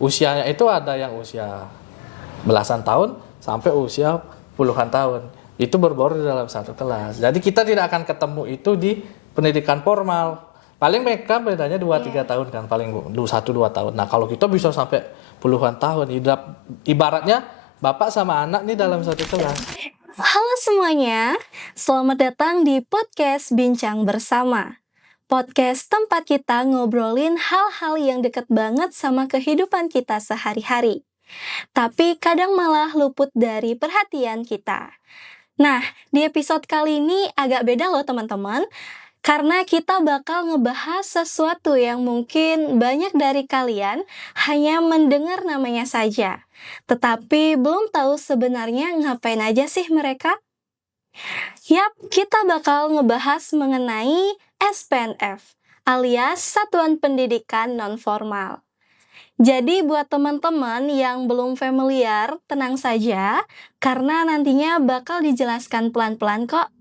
usianya itu ada yang usia belasan tahun sampai usia puluhan tahun. Itu berbaur di dalam satu kelas. Jadi kita tidak akan ketemu itu di pendidikan formal. Paling mereka bedanya 2-3 tahun kan, paling 1-2 tahun. Nah kalau kita bisa sampai puluhan tahun, ibaratnya bapak sama anak nih dalam satu kelas. Halo semuanya, selamat datang di podcast Bincang Bersama. Podcast tempat kita ngobrolin hal-hal yang deket banget sama kehidupan kita sehari-hari. Tapi kadang malah luput dari perhatian kita. Nah, di episode kali ini agak beda loh teman-teman. Karena kita bakal ngebahas sesuatu yang mungkin banyak dari kalian hanya mendengar namanya saja. Tetapi belum tahu sebenarnya ngapain aja sih mereka? Yap, kita bakal ngebahas mengenai SPNF, alias Satuan Pendidikan Non-Formal. Jadi buat teman-teman yang belum familiar, tenang saja, karena nantinya bakal dijelaskan pelan-pelan kok.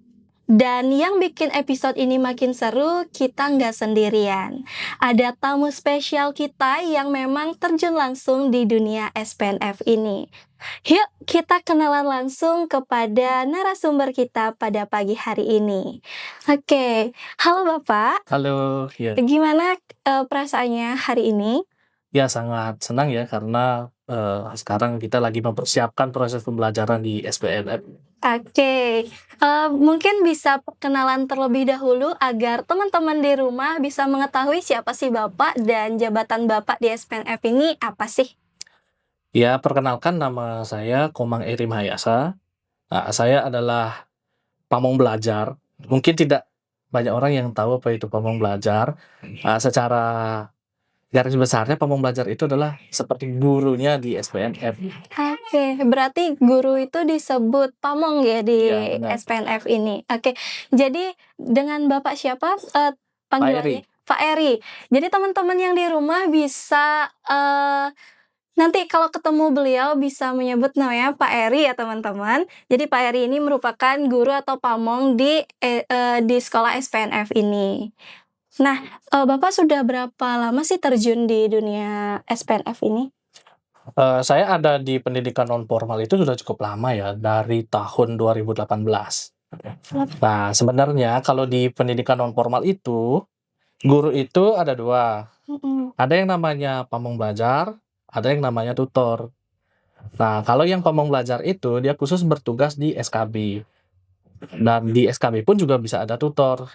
Dan yang bikin episode ini makin seru, kita nggak sendirian. Ada tamu spesial kita yang memang terjun langsung di dunia SPNF ini. Yuk, kita kenalan langsung kepada narasumber kita pada pagi hari ini. Oke, halo Bapak. Halo, ya. Gimana perasaannya hari ini? Ya sangat senang ya karena sekarang kita lagi mempersiapkan proses pembelajaran di SPNF. Oke, mungkin bisa perkenalan terlebih dahulu agar teman-teman di rumah bisa mengetahui siapa sih Bapak dan jabatan Bapak di SPNF ini apa sih? Ya, perkenalkan nama saya Komang Eri Mahayasa. Nah, saya adalah pamong belajar. Mungkin tidak banyak orang yang tahu apa itu pamong belajar. Secara garis besarnya pamong belajar itu adalah seperti gurunya di SPNF. Oke, berarti guru itu disebut pamong ya di Ya, benar. SPNF ini. Oke, jadi dengan Bapak siapa panggilannya? Pak Eri. Jadi teman-teman yang di rumah bisa nanti kalau ketemu beliau bisa menyebut namanya Pak Eri ya teman-teman. Jadi Pak Eri ini merupakan guru atau pamong di sekolah SPNF ini. Nah, Bapak sudah berapa lama sih terjun di dunia SPNF ini? Saya ada di pendidikan non formal itu sudah cukup lama ya, dari tahun 2018. Nah, sebenarnya kalau di pendidikan non formal itu, guru itu ada 2. Ada yang namanya pamong belajar, ada yang namanya tutor. Nah, kalau yang pamong belajar itu dia khusus bertugas di SKB. Dan di SKB pun juga bisa ada tutor.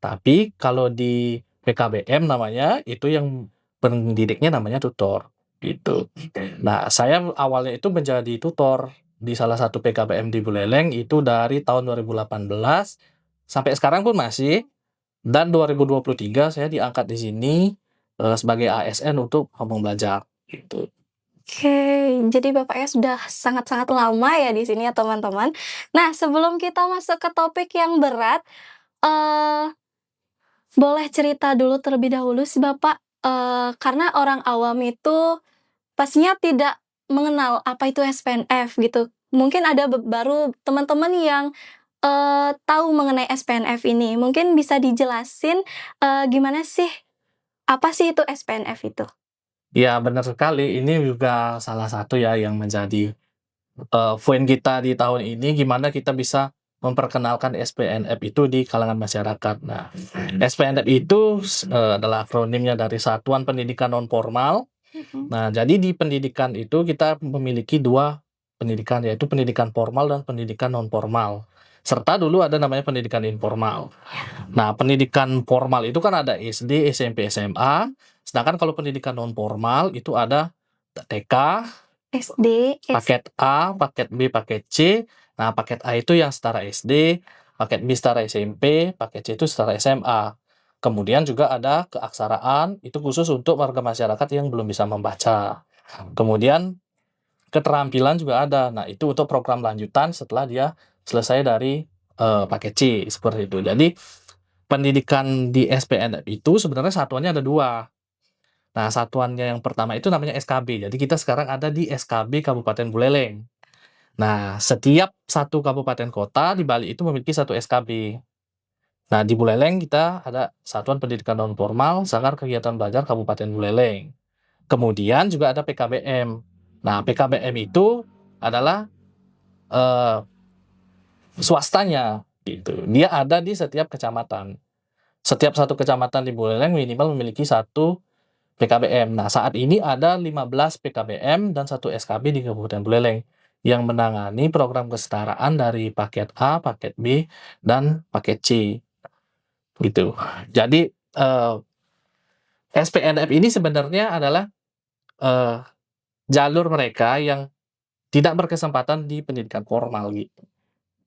Tapi kalau di PKBM namanya, itu yang pendidiknya namanya tutor, gitu. Nah, saya awalnya itu menjadi tutor di salah satu PKBM di Buleleng itu dari tahun 2018 sampai sekarang pun masih, dan 2023 saya diangkat di sini sebagai ASN untuk pamong belajar, gitu. Oke, jadi Bapaknya sudah sangat-sangat lama ya di sini ya teman-teman. Nah, sebelum kita masuk ke topik yang berat, boleh cerita dulu terlebih dahulu sih Bapak, karena orang awam itu pastinya tidak mengenal apa itu SPNF gitu. Mungkin ada baru teman-teman yang tahu mengenai SPNF ini. Mungkin bisa dijelasin gimana sih, apa sih itu SPNF itu? Ya, benar sekali. Ini juga salah satu ya yang menjadi poin kita di tahun ini, gimana kita bisa memperkenalkan SPNF itu di kalangan masyarakat. Nah, SPNF itu adalah akronimnya dari Satuan Pendidikan Non Formal. Nah, jadi di pendidikan itu kita memiliki 2 pendidikan, yaitu pendidikan formal dan pendidikan non formal. Serta dulu ada namanya pendidikan informal. Nah, pendidikan formal itu kan ada SD, SMP, SMA. Sedangkan kalau pendidikan non formal itu ada TK, SD, paket A, paket B, paket C. Nah, paket A itu yang setara SD, paket B setara SMP, paket C itu setara SMA. Kemudian juga ada keaksaraan, itu khusus untuk warga masyarakat yang belum bisa membaca. Kemudian keterampilan juga ada. Nah, itu untuk program lanjutan setelah dia selesai dari paket C, seperti itu. Jadi, pendidikan di SPNF itu sebenarnya satuannya ada 2. Nah, satuannya yang pertama itu namanya SKB. Jadi kita sekarang ada di SKB Kabupaten Buleleng. Nah, setiap satu kabupaten kota di Bali itu memiliki satu SKB. Nah, di Buleleng kita ada Satuan Pendidikan Non Formal Sanggar Kegiatan Belajar Kabupaten Buleleng. Kemudian juga ada PKBM. Nah, PKBM itu adalah swastanya gitu. Dia ada di setiap kecamatan. Setiap satu kecamatan di Buleleng minimal memiliki satu PKBM. Nah, saat ini ada 15 PKBM dan 1 SKB di Kabupaten Buleleng yang menangani program kesetaraan dari paket A, paket B, dan paket C. Gitu. Jadi, SPNF ini sebenarnya adalah jalur mereka yang tidak berkesempatan di pendidikan formal gitu.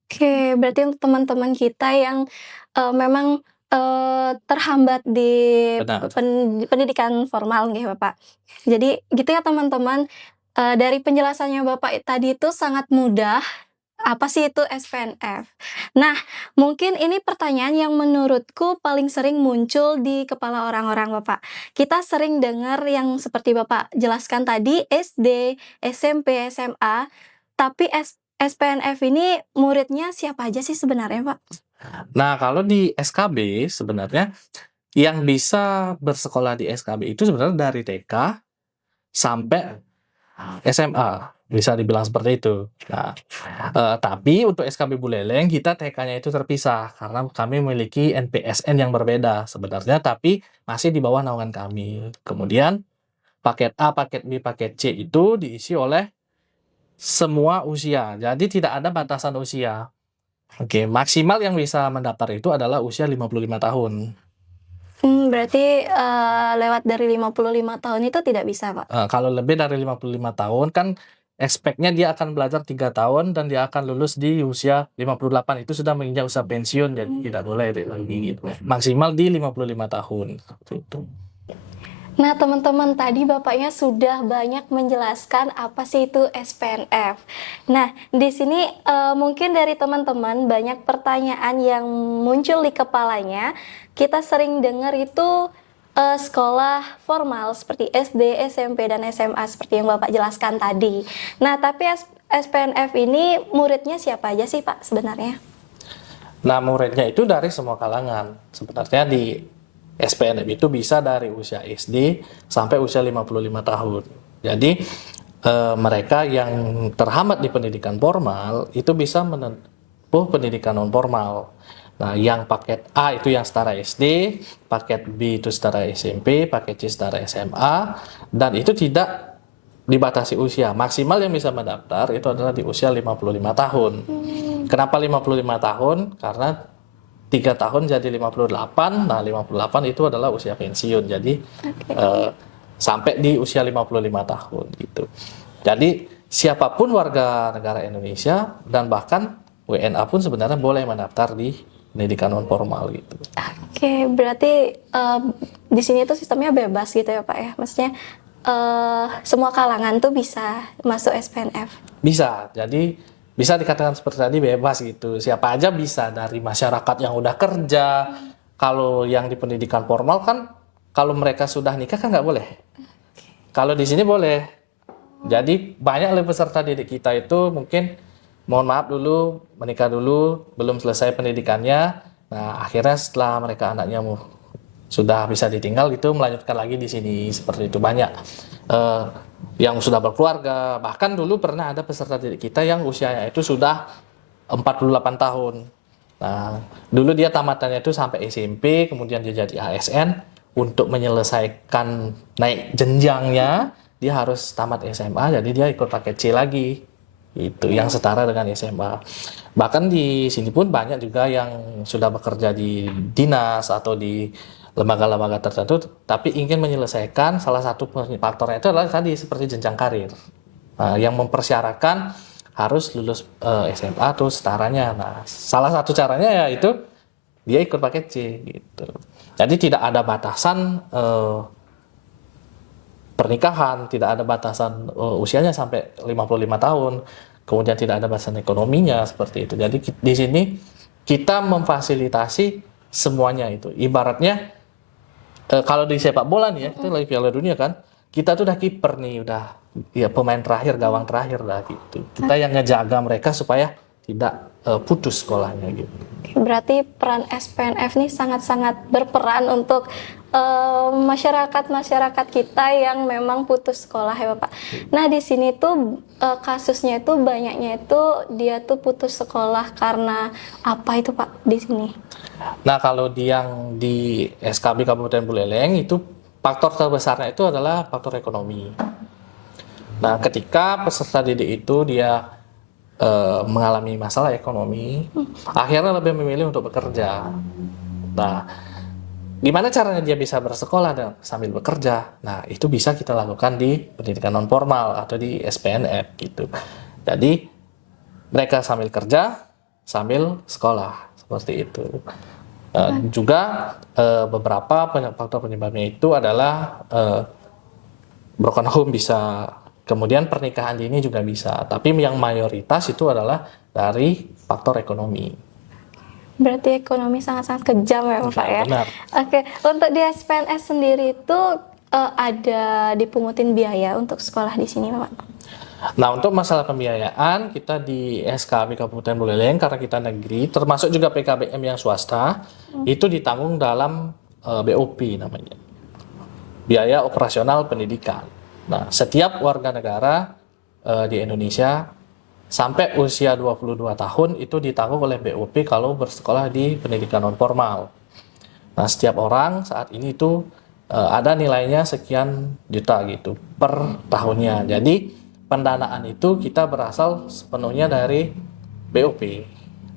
Oke, berarti untuk teman-teman kita yang memang terhambat di Benar. pendidikan formal nih Bapak. Jadi gitu ya teman-teman, dari penjelasannya Bapak tadi itu sangat mudah, apa sih itu SPNF? Nah, mungkin ini pertanyaan yang menurutku paling sering muncul di kepala orang-orang Bapak. Kita sering dengar yang seperti Bapak jelaskan tadi, SD, SMP, SMA, tapi SPNF ini muridnya siapa aja sih sebenarnya, Pak? Nah, kalau di SKB sebenarnya yang bisa bersekolah di SKB itu sebenarnya dari TK sampai SMA, bisa dibilang seperti itu. Nah, tapi untuk SKB Buleleng kita TK-nya itu terpisah karena kami memiliki NPSN yang berbeda sebenarnya, tapi masih di bawah naungan kami. Kemudian paket A, paket B, paket C itu diisi oleh semua usia. Jadi tidak ada batasan usia. Oke, maksimal yang bisa mendaftar itu adalah usia 55 tahun. Berarti lewat dari 55 tahun itu tidak bisa, Pak? Kalau lebih dari 55 tahun kan expect-nya dia akan belajar 3 tahun dan dia akan lulus di usia 58, itu sudah menginjak usia pensiun, jadi tidak boleh lagi gitu. Maksimal di 55 tahun, seperti itu. Nah, teman-teman, tadi Bapaknya sudah banyak menjelaskan apa sih itu SPNF. Nah, di sini mungkin dari teman-teman banyak pertanyaan yang muncul di kepalanya. Kita sering dengar itu sekolah formal seperti SD, SMP, dan SMA seperti yang Bapak jelaskan tadi. Nah, tapi SPNF ini muridnya siapa aja sih, Pak, sebenarnya? Nah, muridnya itu dari semua kalangan. Sebenarnya di SPNF itu bisa dari usia SD sampai usia 55 tahun. Jadi mereka yang terhambat di pendidikan formal itu bisa menempuh pendidikan non formal. Nah, yang paket A itu yang setara SD, paket B itu setara SMP, paket C setara SMA, dan itu tidak dibatasi usia. Maksimal yang bisa mendaftar itu adalah di usia 55 tahun. Kenapa 55 tahun? Karena 3 tahun jadi 58, nah 58 itu adalah usia pensiun, jadi sampai di usia 55 tahun gitu. Jadi siapapun warga negara Indonesia dan bahkan WNA pun sebenarnya boleh mendaftar di pendidikan non formal gitu. Oke, berarti di sini tuh sistemnya bebas gitu ya Pak ya, maksudnya semua kalangan tuh bisa masuk SPNF? Bisa, jadi bisa dikatakan seperti tadi bebas gitu. Siapa aja bisa, dari masyarakat yang udah kerja. Kalau yang di pendidikan formal kan, kalau mereka sudah nikah kan nggak boleh. Kalau di sini boleh. Jadi banyak peserta didik kita itu mungkin, mohon maaf dulu, menikah dulu, belum selesai pendidikannya. Nah, akhirnya setelah mereka anaknya sudah bisa ditinggal gitu, melanjutkan lagi di sini, seperti itu. Banyak yang sudah berkeluarga, bahkan dulu pernah ada peserta didik kita yang usianya itu sudah 48 tahun. Nah, dulu dia tamatannya itu sampai SMP, kemudian dia jadi ASN. Untuk menyelesaikan naik jenjangnya, dia harus tamat SMA, jadi dia ikut paket C lagi. Itu yang setara dengan SMA. Bahkan di sini pun banyak juga yang sudah bekerja di dinas atau di lembaga-lembaga tertentu, tapi ingin menyelesaikan salah satu faktornya itu adalah tadi seperti jenjang karir. Nah, yang mempersyaratkan harus lulus SMA atau setaranya. Nah, salah satu caranya yaitu dia ikut paket C gitu. Jadi tidak ada batasan pernikahan, tidak ada batasan usianya sampai 55 tahun. Kemudian tidak ada batasan ekonominya seperti itu. Jadi di sini kita memfasilitasi semuanya itu. Ibaratnya kalau di sepak bola nih ya, kita lagi Piala Dunia kan, kita tuh udah kiper nih, udah ya pemain terakhir, gawang terakhir lah gitu. Kita yang ngejaga mereka supaya tidak putus sekolahnya gitu. Berarti peran SPNF nih sangat-sangat berperan untuk masyarakat kita yang memang putus sekolah ya Bapak. Nah di sini tuh kasusnya itu banyaknya itu dia tuh putus sekolah karena apa itu Pak di sini? Nah kalau yang di SKB Kabupaten Buleleng itu faktor terbesarnya itu adalah faktor ekonomi. Nah ketika peserta didik itu dia mengalami masalah ekonomi, akhirnya lebih memilih untuk bekerja. Nah, gimana caranya dia bisa bersekolah dan sambil bekerja? Nah, itu bisa kita lakukan di pendidikan non formal atau di SPNF gitu. Jadi mereka sambil kerja, sambil sekolah seperti itu. Juga beberapa faktor penyebabnya itu adalah broken home bisa. Kemudian pernikahan dini juga bisa, tapi yang mayoritas itu adalah dari faktor ekonomi. Berarti ekonomi sangat-sangat kejam ya Bapak ya? Benar. Oke, untuk di SPNS sendiri itu ada dipungutin biaya untuk sekolah di sini Bapak? Nah untuk masalah pembiayaan, kita di SKB Kabupaten Buleleng, karena kita negeri, termasuk juga PKBM yang swasta, itu ditanggung dalam BOP namanya. Biaya Operasional Pendidikan. Nah, setiap warga negara di Indonesia sampai usia 22 tahun itu ditanggung oleh BOP kalau bersekolah di pendidikan non formal. Nah, setiap orang saat ini itu ada nilainya sekian juta gitu per tahunnya. Jadi, pendanaan itu kita berasal sepenuhnya dari BOP.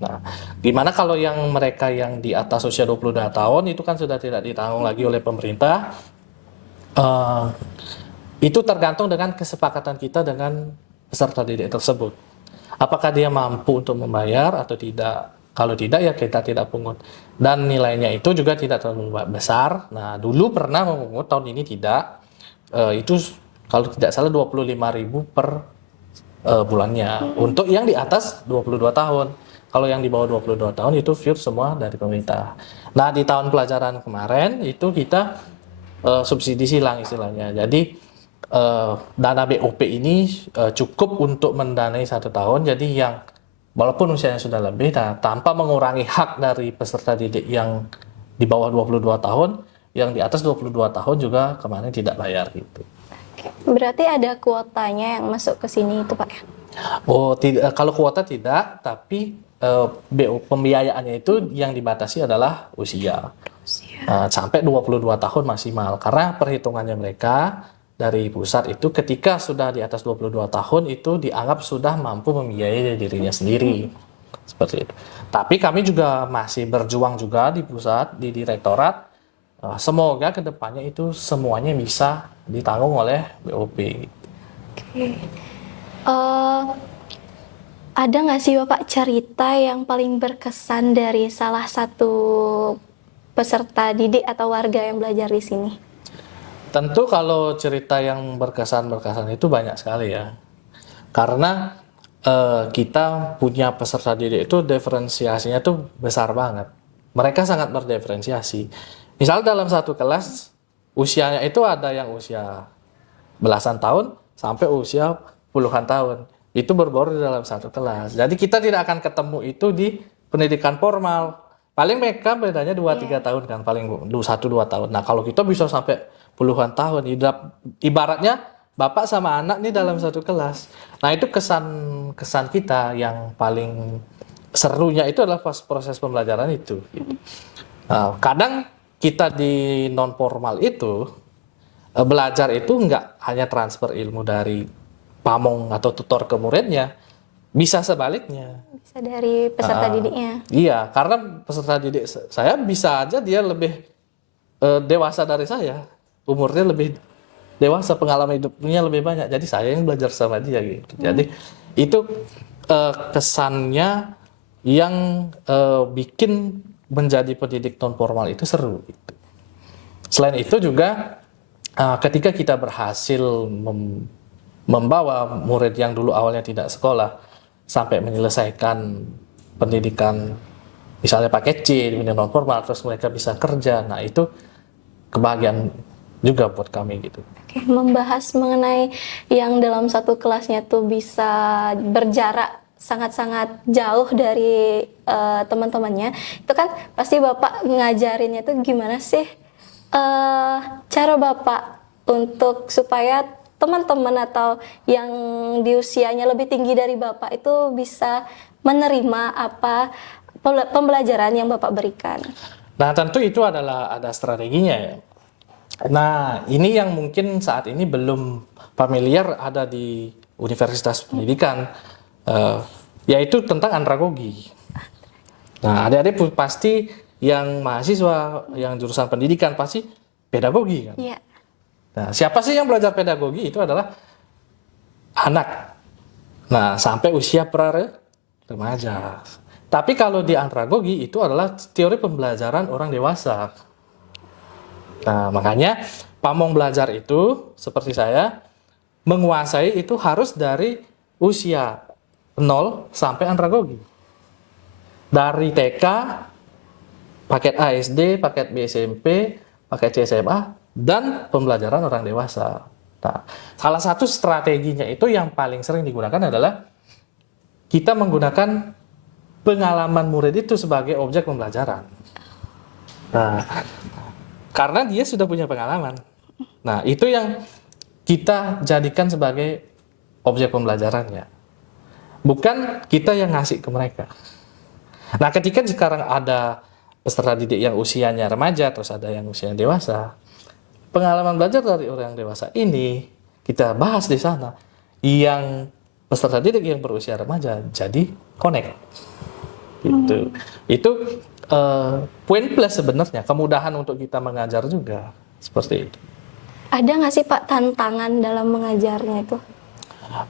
Nah, gimana kalau yang mereka yang di atas usia 22 tahun itu kan sudah tidak ditanggung lagi oleh pemerintah. Itu tergantung dengan kesepakatan kita dengan peserta didik tersebut. Apakah dia mampu untuk membayar atau tidak? Kalau tidak ya kita tidak pungut. Dan nilainya itu juga tidak terlalu besar. Nah dulu pernah memungut, tahun ini tidak. Itu kalau tidak salah 25.000 per bulannya. Untuk yang di atas 22 tahun. Kalau yang di bawah 22 tahun itu pure semua dari pemerintah. Nah di tahun pelajaran kemarin itu kita subsidi silang istilahnya. Jadi dana BOP ini cukup untuk mendanai 1 tahun. Jadi yang walaupun usianya sudah lebih, nah, tanpa mengurangi hak dari peserta didik yang di bawah 22 tahun, yang di atas 22 tahun juga kemarin tidak bayar gitu. Berarti ada kuotanya yang masuk ke sini itu Pak ya? Oh, tidak, kalau kuota tidak, tapi pembiayaannya itu yang dibatasi adalah usia. Sampai 22 tahun maksimal. Karena perhitungannya mereka dari pusat itu ketika sudah di atas 22 tahun itu dianggap sudah mampu membiayai dirinya sendiri. Seperti itu. Tapi kami juga masih berjuang juga di pusat, di direktorat. Semoga kedepannya itu semuanya bisa ditanggung oleh BOP. Oke. Ada nggak sih Bapak cerita yang paling berkesan dari salah satu peserta didik atau warga yang belajar di sini? Tentu kalau cerita yang berkesan-berkesan itu banyak sekali ya. Karena kita punya peserta didik itu diferensiasinya tuh besar banget. Mereka sangat berdiferensiasi. Misal dalam satu kelas usianya itu ada yang usia belasan tahun sampai usia puluhan tahun. Itu berbaur di dalam satu kelas. Jadi kita tidak akan ketemu itu di pendidikan formal. Paling mereka bedanya 2-3 tahun kan, paling 1-2 tahun. Nah kalau kita bisa sampai puluhan tahun, ibaratnya bapak sama anak nih dalam satu kelas. Nah itu kesan kita yang paling serunya itu adalah pas proses pembelajaran itu. Nah, kadang kita di non formal itu belajar itu nggak hanya transfer ilmu dari pamong atau tutor ke muridnya, bisa sebaliknya. Bisa dari peserta didiknya. Iya, karena peserta didik saya bisa aja dia lebih dewasa dari saya, umurnya lebih dewasa, pengalaman hidupnya lebih banyak. Jadi saya yang belajar sama dia gitu. Jadi itu kesannya yang bikin menjadi pendidik non formal itu seru. Gitu. Selain itu juga ketika kita berhasil membawa murid yang dulu awalnya tidak sekolah sampai menyelesaikan pendidikan misalnya paket C di non formal terus mereka bisa kerja, nah itu kebahagiaan juga buat kami gitu. Oke, membahas mengenai yang dalam satu kelasnya tuh bisa berjarak sangat-sangat jauh dari teman-temannya, itu kan pasti Bapak ngajarinnya tuh gimana sih? Cara Bapak untuk supaya teman-teman atau yang di usianya lebih tinggi dari Bapak itu bisa menerima apa pembelajaran yang Bapak berikan. Nah, tentu itu ada strateginya ya. Nah, ini yang mungkin saat ini belum familiar ada di Universitas Pendidikan, yaitu tentang andragogi. Nah, adik-adik pasti yang mahasiswa, yang jurusan pendidikan pasti pedagogi kan. Iya. Nah, siapa sih yang belajar pedagogi? Itu adalah anak. Nah, sampai usia remaja. Tapi kalau di andragogi itu adalah teori pembelajaran orang dewasa. Nah, makanya pamong belajar itu seperti saya menguasai itu harus dari usia 0 sampai andragogi. Dari TK, paket A SD, paket B SMP, paket C SMA, dan pembelajaran orang dewasa. Nah, salah satu strateginya itu yang paling sering digunakan adalah kita menggunakan pengalaman murid itu sebagai objek pembelajaran. Nah, karena dia sudah punya pengalaman. Nah, itu yang kita jadikan sebagai objek pembelajarannya. Bukan kita yang ngasih ke mereka. Nah, ketika sekarang ada peserta didik yang usianya remaja, terus ada yang usianya dewasa, pengalaman belajar dari orang dewasa ini kita bahas di sana. Yang peserta didik yang berusia remaja jadi connect. Gitu. Itu poin plus sebenarnya, kemudahan untuk kita mengajar juga seperti itu. Ada nggak sih Pak tantangan dalam mengajarnya itu?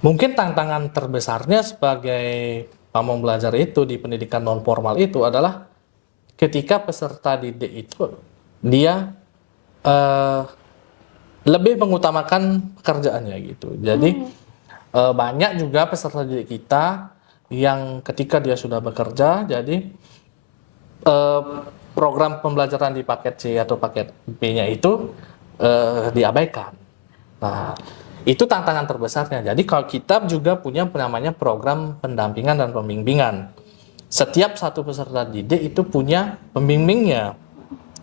Mungkin tantangan terbesarnya sebagai pamong belajar itu di pendidikan non formal itu adalah ketika peserta didik itu dia lebih mengutamakan pekerjaannya gitu. Jadi banyak juga peserta didik kita yang ketika dia sudah bekerja, jadi program pembelajaran di paket C atau paket B-nya itu diabaikan. Nah, itu tantangan terbesarnya. Jadi kalau kita juga punya namanya program pendampingan dan pembimbingan. Setiap satu peserta didik itu punya pembimbingnya.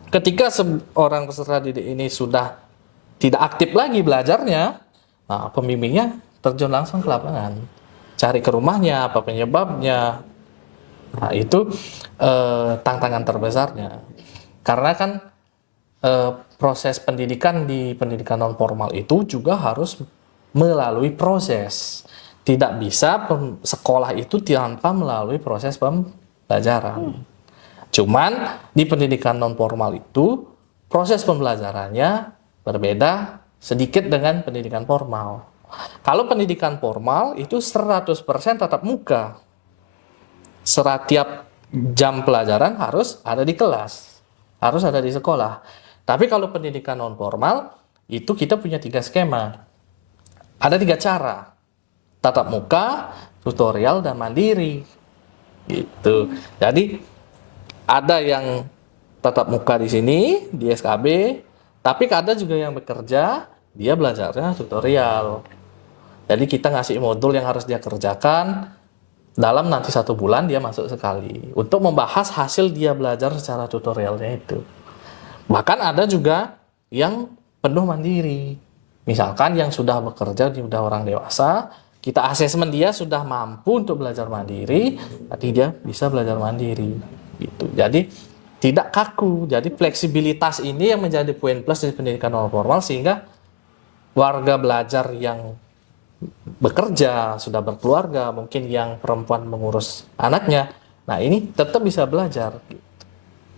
Ketika seorang peserta didik ini sudah tidak aktif lagi belajarnya, nah, pembimbingnya terjun langsung ke lapangan. Cari ke rumahnya, apa penyebabnya. Nah, itu tantangan terbesarnya. Karena kan proses pendidikan di pendidikan non formal itu juga harus melalui proses. Tidak bisa sekolah itu tanpa melalui proses pembelajaran. Cuman di pendidikan non formal itu proses pembelajarannya berbeda sedikit dengan pendidikan formal. Kalau pendidikan formal itu 100% tatap muka. Setiap jam pelajaran harus ada di kelas, harus ada di sekolah. Tapi kalau pendidikan non formal itu kita punya 3 skema. Ada 3 cara. Tatap muka, tutorial, dan mandiri. Gitu. Jadi ada yang tatap muka di sini di SKB, tapi ada juga yang bekerja, dia belajarnya tutorial. Jadi kita ngasih modul yang harus dia kerjakan dalam nanti 1 bulan dia masuk sekali untuk membahas hasil dia belajar secara tutorialnya itu. Bahkan ada juga yang penuh mandiri. Misalkan yang sudah bekerja, dia sudah orang dewasa, kita asesmen dia sudah mampu untuk belajar mandiri, nanti dia bisa belajar mandiri. Gitu. Jadi tidak kaku. Jadi fleksibilitas ini yang menjadi poin plus di pendidikan non formal sehingga warga belajar yang bekerja, sudah berkeluarga, mungkin yang perempuan mengurus anaknya, nah ini tetap bisa belajar.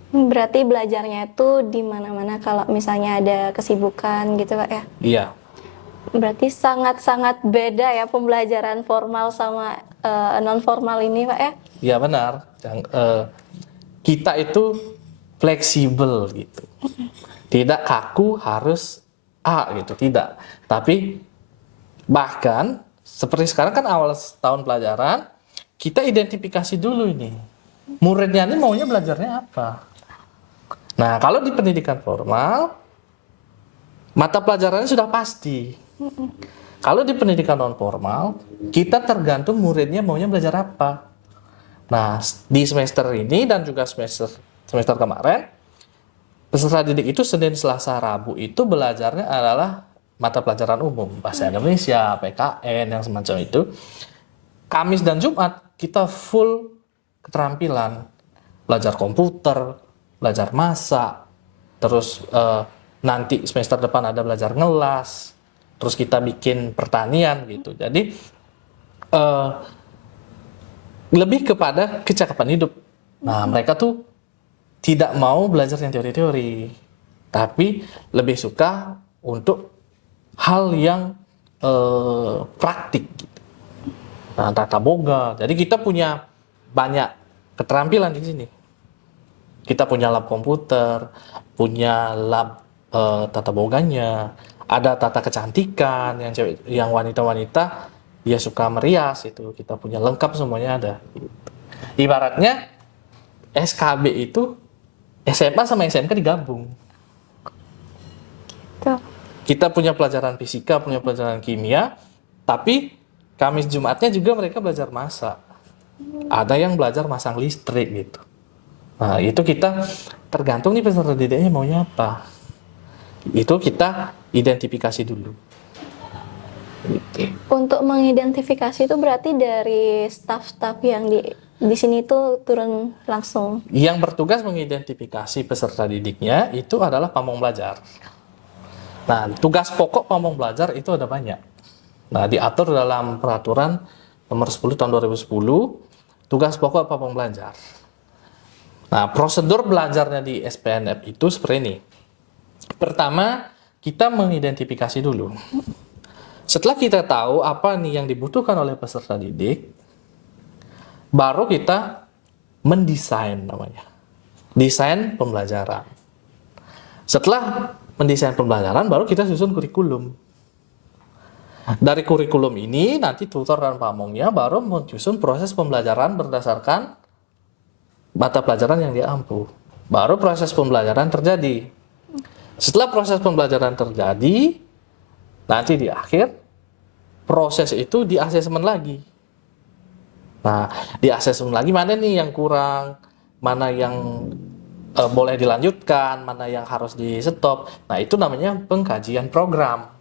Berarti belajarnya itu di mana-mana kalau misalnya ada kesibukan gitu Pak ya? Iya. Berarti sangat-sangat beda ya pembelajaran formal sama non formal ini Pak ya? Iya benar. Kita itu fleksibel gitu. Tidak kaku harus A gitu, tidak. Tapi bahkan seperti sekarang kan awal tahun pelajaran, kita identifikasi dulu ini. Muridnya ini maunya belajarnya apa. Nah, kalau di pendidikan formal, mata pelajarannya sudah pasti. Kalau di pendidikan non formal, kita tergantung muridnya maunya belajar apa. Nah, di semester ini dan juga semester kemarin, peserta didik itu Senin, Selasa, Rabu itu belajarnya adalah mata pelajaran umum, bahasa Indonesia, PKN, yang semacam itu. Kamis dan Jumat kita full keterampilan, belajar komputer, belajar masak, terus nanti semester depan ada belajar ngelas, terus kita bikin pertanian gitu. Jadi lebih kepada kecakapan hidup. Nah, mereka tuh tidak mau belajar yang teori-teori, tapi lebih suka untuk hal yang praktik gitu. Nah, tata boga. Jadi kita punya banyak keterampilan di sini. Kita punya lab komputer, punya lab tata boganya, ada tata kecantikan yang wanita-wanita dia suka merias itu, kita punya lengkap semuanya ada. Ibaratnya SKB itu SMA sama SMK digabung. Kita punya pelajaran fisika, punya pelajaran kimia, tapi Kamis Jumatnya juga mereka belajar masak. Ada yang belajar masang listrik gitu. Nah, itu kita tergantung nih peserta didiknya maunya apa. Itu kita identifikasi dulu. Gitu. Untuk mengidentifikasi itu berarti dari staf-staf yang di sini itu turun langsung. Yang bertugas mengidentifikasi peserta didiknya itu adalah pamong belajar. Nah, tugas pokok pamong belajar itu ada banyak. Nah, diatur dalam peraturan nomor 10 tahun 2010, tugas pokok pamong belajar. Nah, prosedur belajarnya di SPNF itu seperti ini. Pertama, kita mengidentifikasi dulu. Setelah kita tahu apa nih yang dibutuhkan oleh peserta didik, baru kita mendesain namanya. Desain pembelajaran. Setelah mendesain pembelajaran, baru kita susun kurikulum. Dari kurikulum ini, nanti tutor dan pamongnya baru menyusun proses pembelajaran berdasarkan mata pelajaran yang dia ampu. Baru proses pembelajaran terjadi. Setelah proses pembelajaran terjadi, nanti di akhir, proses itu di asesmen lagi. Nah, di asesmen lagi mana nih yang kurang, mana yang boleh dilanjutkan, mana yang harus di stop. Nah, itu namanya pengkajian program.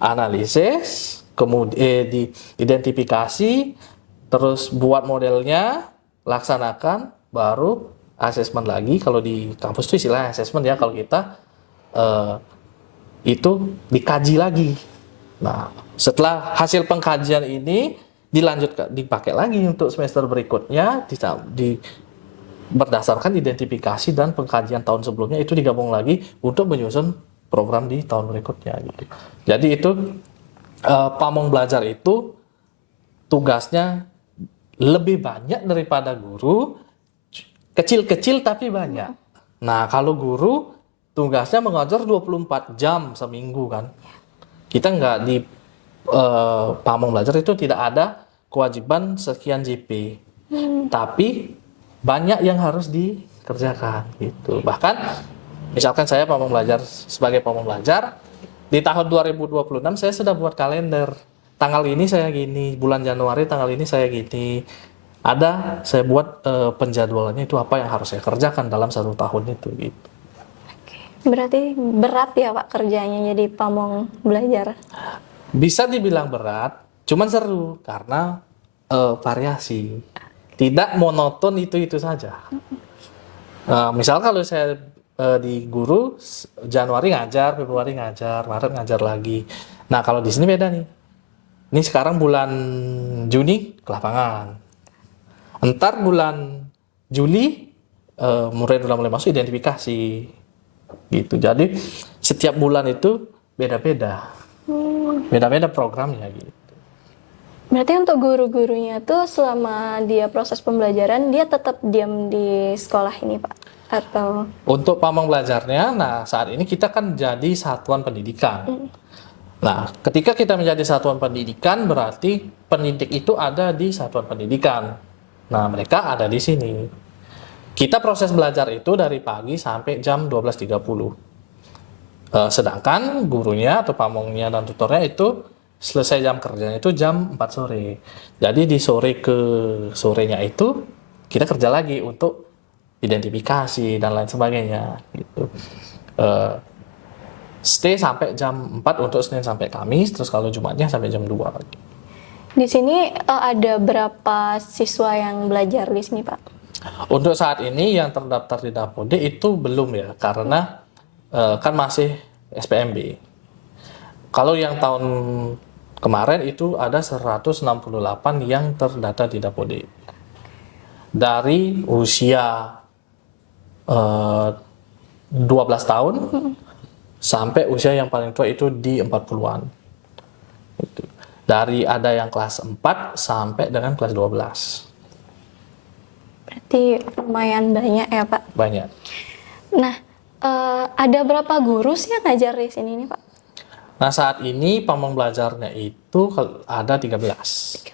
Analisis, kemudian diidentifikasi, terus buat modelnya, laksanakan, baru asesmen lagi. Kalau di kampus itu istilahnya asesmen ya, kalau kita itu dikaji lagi. Nah, setelah hasil pengkajian ini dilanjutkan, dipakai lagi untuk semester berikutnya, berdasarkan identifikasi dan pengkajian tahun sebelumnya itu digabung lagi untuk menyusun program di tahun berikutnya gitu. Jadi itu pamong belajar itu tugasnya lebih banyak daripada guru, kecil-kecil tapi banyak. Nah, kalau guru tugasnya mengajar 24 jam seminggu kan. Kita nggak di pamong belajar itu tidak ada kewajiban sekian JP. Tapi banyak yang harus dikerjakan gitu. Bahkan misalkan saya pamong belajar sebagai pamong belajar di tahun 2026 saya sudah buat kalender. Tanggal ini saya gini, bulan Januari tanggal ini saya gini. Ada saya buat penjadwalannya itu apa yang harus saya kerjakan dalam 1 tahun itu gitu. Berarti berat ya Pak kerjanya jadi pamong belajar? Bisa dibilang berat, cuman seru karena variasi. Tidak monoton itu saja. Misal kalau saya di guru Januari ngajar, Februari ngajar, Maret ngajar lagi. Nah, kalau di sini beda nih. Ini sekarang bulan Juni ke lapangan. Entar bulan Juli murid udah mulai masuk identifikasi. Gitu. Jadi setiap bulan itu beda-beda. Beda-beda programnya gitu. Berarti untuk guru-gurunya tuh selama dia proses pembelajaran dia tetap diam di sekolah ini Pak? Atau untuk pamong belajarnya, nah saat ini kita kan jadi satuan pendidikan. Nah, ketika kita menjadi satuan pendidikan berarti pendidik itu ada di satuan pendidikan. Nah, mereka ada di sini. Kita proses belajar itu dari pagi sampai jam 12.30. Sedangkan gurunya atau pamongnya dan tutornya itu selesai jam kerjanya itu jam 4 sore. Jadi di sore ke sorenya itu kita kerja lagi untuk identifikasi dan lain sebagainya gitu. Stay sampai jam 4 untuk Senin sampai Kamis, terus kalau Jumatnya sampai jam 2. Di sini ada berapa siswa yang belajar di sini, Pak? Untuk saat ini yang terdaftar di Dapode itu belum ya, karena kan masih SPMB. Kalau yang tahun kemarin itu ada 168 yang terdata di Dapode. Dari usia 12 tahun sampai usia yang paling tua itu di 40-an. Gitu. Dari ada yang kelas 4 sampai dengan kelas 12. Berarti lumayan banyak ya, Pak? Banyak. Nah, ada berapa guru sih yang ngajar di sini nih, Pak? Nah, saat ini pamong belajarnya itu ada 13.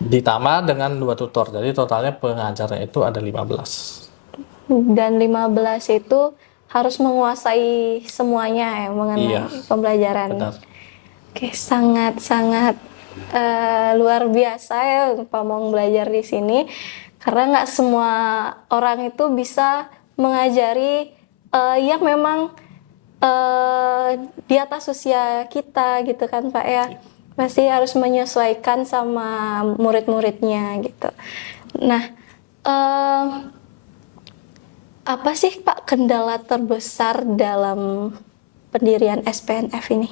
Ditambah dengan 2 tutor. Jadi totalnya pengajarnya itu ada 15. Dan 15 itu harus menguasai semuanya ya mengenai pembelajaran. Benar. Oke, sangat-sangat luar biasa ya pamong belajar di sini. Karena nggak semua orang itu bisa mengajari yang memang di atas usia kita gitu kan Pak ya. Pasti harus menyesuaikan sama murid-muridnya gitu. Nah, apa sih Pak kendala terbesar dalam pendirian SPNF ini?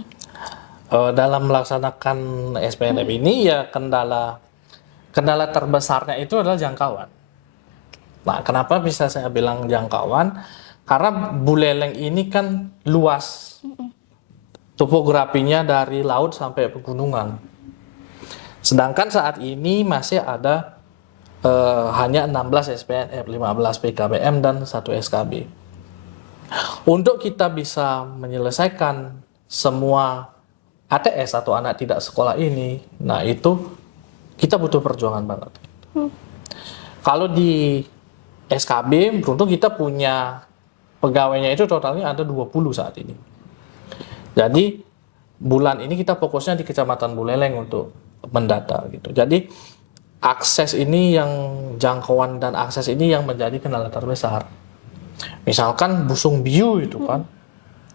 Dalam melaksanakan SPNF ini ya kendala terbesarnya itu adalah jangkauan. Nah, kenapa bisa saya bilang jangkauan? Karena Buleleng ini kan luas. Topografinya dari laut sampai pegunungan. Sedangkan saat ini masih ada hanya 16 SPNF, 15 PKBM dan 1 SKB. Untuk kita bisa menyelesaikan semua ATS atau anak tidak sekolah ini, nah itu kita butuh perjuangan banget. Kalau di SKB, beruntung kita punya pegawainya itu totalnya ada 20 saat ini. Jadi bulan ini kita fokusnya di Kecamatan Buleleng untuk mendata gitu. Jadi akses ini yang jangkauan dan akses ini yang menjadi kendala terbesar. Misalkan Busung Biu itu kan,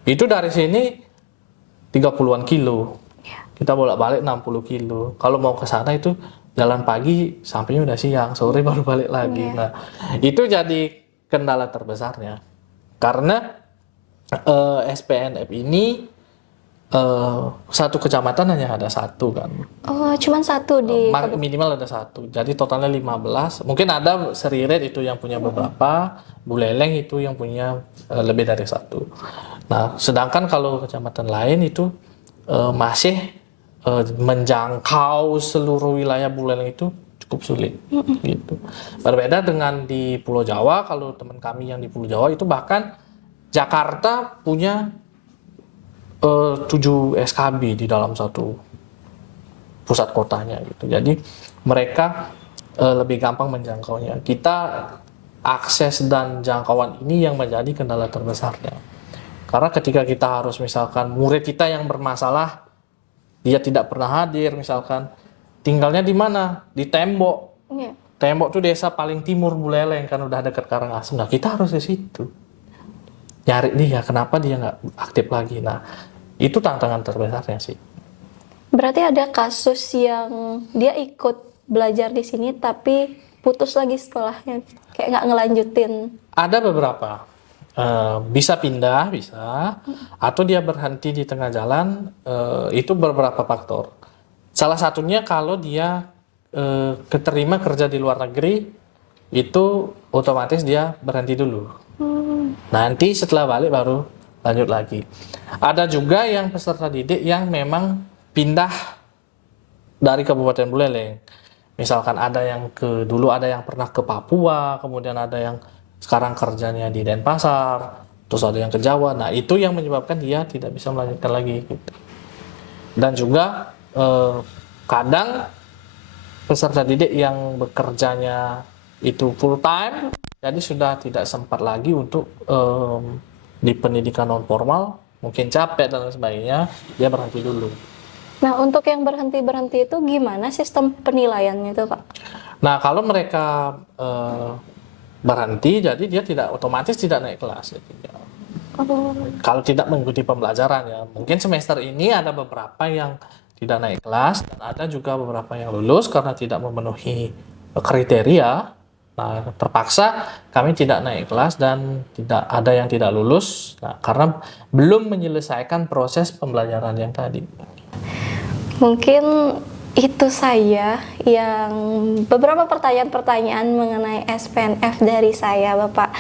itu dari sini 30-an kilo. Kita bolak-balik 60 kilo. Kalau mau ke sana itu jalan pagi sampainya udah siang, sore baru balik lagi. Nah, itu jadi kendala terbesarnya. Karena SPNF ini satu kecamatan hanya ada satu kan. Oh, cuma satu di minimal ada satu. Jadi totalnya 15. Mungkin ada Seriret itu yang punya beberapa, Buleleng itu yang punya lebih dari satu. Nah, sedangkan kalau kecamatan lain itu masih menjangkau seluruh wilayah Buleleng itu cukup sulit. Gitu. Berbeda dengan di Pulau Jawa, kalau teman kami yang di Pulau Jawa itu bahkan Jakarta punya 7 SKB di dalam satu pusat kotanya gitu. Jadi mereka lebih gampang menjangkaunya. Kita akses dan jangkauan ini yang menjadi kendala terbesarnya. Karena ketika kita harus misalkan murid kita yang bermasalah, dia tidak pernah hadir misalkan, tinggalnya di mana? Di Tembok. Tembok tuh desa paling timur Buleleng kan udah dekat Karangasem. Nah kita harus ke situ. Nyari dia, kenapa dia nggak aktif lagi? Nah itu tantangan terbesarnya sih. Berarti ada kasus yang dia ikut belajar di sini tapi putus lagi sekolahnya, kayak nggak ngelanjutin. Ada beberapa, bisa pindah, bisa, atau dia berhenti di tengah jalan, itu beberapa faktor. Salah satunya kalau dia keterima kerja di luar negeri, itu otomatis dia berhenti dulu. Nanti setelah balik baru lanjut lagi. Ada juga yang peserta didik yang memang pindah dari Kabupaten Buleleng. Misalkan ada yang dulu ada yang pernah ke Papua, kemudian ada yang sekarang kerjanya di Denpasar, terus ada yang ke Jawa. Nah itu yang menyebabkan dia tidak bisa melanjutkan lagi. Gitu. Dan juga kadang peserta didik yang bekerjanya itu full time, jadi sudah tidak sempat lagi untuk di pendidikan non formal, mungkin capek dan sebagainya, dia berhenti dulu. Nah, untuk yang berhenti itu gimana sistem penilaiannya itu, Pak? Nah, kalau mereka berhenti, jadi dia otomatis tidak naik kelas. Oh. Kalau tidak mengikuti pembelajaran ya, mungkin semester ini ada beberapa yang tidak naik kelas dan ada juga beberapa yang lulus karena tidak memenuhi kriteria. Nah, terpaksa kami tidak naik kelas dan tidak ada yang tidak lulus, karena belum menyelesaikan proses pembelajaran yang tadi. Mungkin itu saya yang beberapa pertanyaan-pertanyaan mengenai SPNF dari saya, Bapak.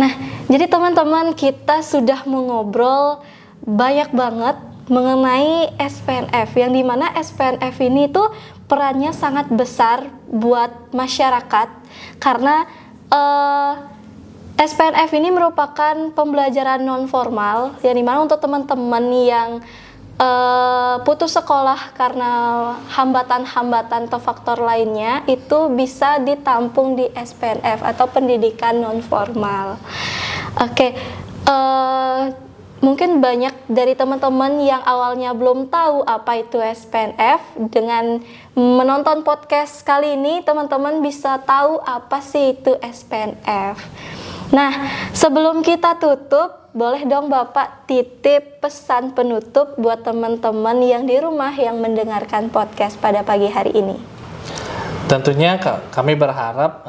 Nah, jadi teman-teman, kita sudah mengobrol banyak banget mengenai SPNF, yang dimana SPNF ini tuh perannya sangat besar buat masyarakat karena SPNF ini merupakan pembelajaran non formal, yang dimana untuk teman-teman yang putus sekolah karena hambatan-hambatan atau faktor lainnya, itu bisa ditampung di SPNF atau pendidikan non formal. Oke, mungkin banyak dari teman-teman yang awalnya belum tahu apa itu SPNF. Dengan menonton podcast kali ini, teman-teman bisa tahu apa sih itu SPNF. Nah, sebelum kita tutup, boleh dong Bapak titip pesan penutup buat teman-teman yang di rumah yang mendengarkan podcast pada pagi hari ini. Tentunya kami berharap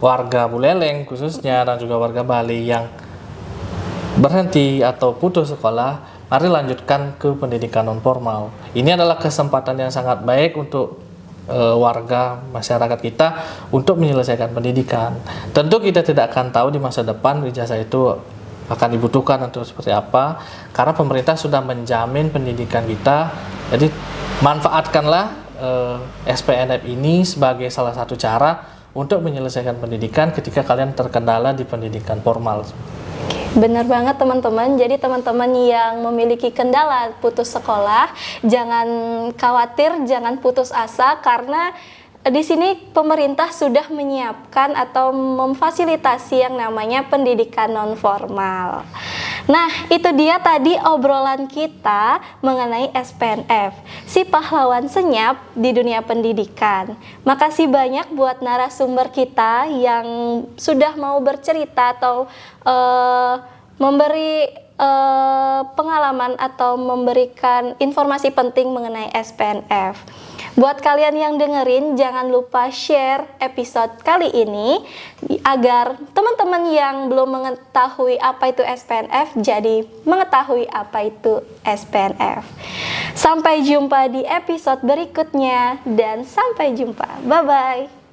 warga Buleleng khususnya dan juga warga Bali yang berhenti atau putus sekolah, mari lanjutkan ke pendidikan non formal. Ini adalah kesempatan yang sangat baik untuk warga masyarakat kita untuk menyelesaikan pendidikan. Tentu kita tidak akan tahu di masa depan ijazah itu akan dibutuhkan atau seperti apa, karena pemerintah sudah menjamin pendidikan kita. Jadi manfaatkanlah SPNF ini sebagai salah satu cara untuk menyelesaikan pendidikan ketika kalian terkendala di pendidikan formal. Benar banget teman-teman. Jadi teman-teman yang memiliki kendala putus sekolah, jangan khawatir, jangan putus asa, karena di sini pemerintah sudah menyiapkan atau memfasilitasi yang namanya pendidikan non formal. Nah, itu dia tadi obrolan kita mengenai SPNF, si pahlawan senyap di dunia pendidikan. Makasih banyak buat narasumber kita yang sudah mau bercerita atau memberi pengalaman atau memberikan informasi penting mengenai SPNF. Buat kalian yang dengerin, jangan lupa share episode kali ini agar teman-teman yang belum mengetahui apa itu SPNF jadi mengetahui apa itu SPNF. Sampai jumpa di episode berikutnya dan sampai jumpa. Bye-bye.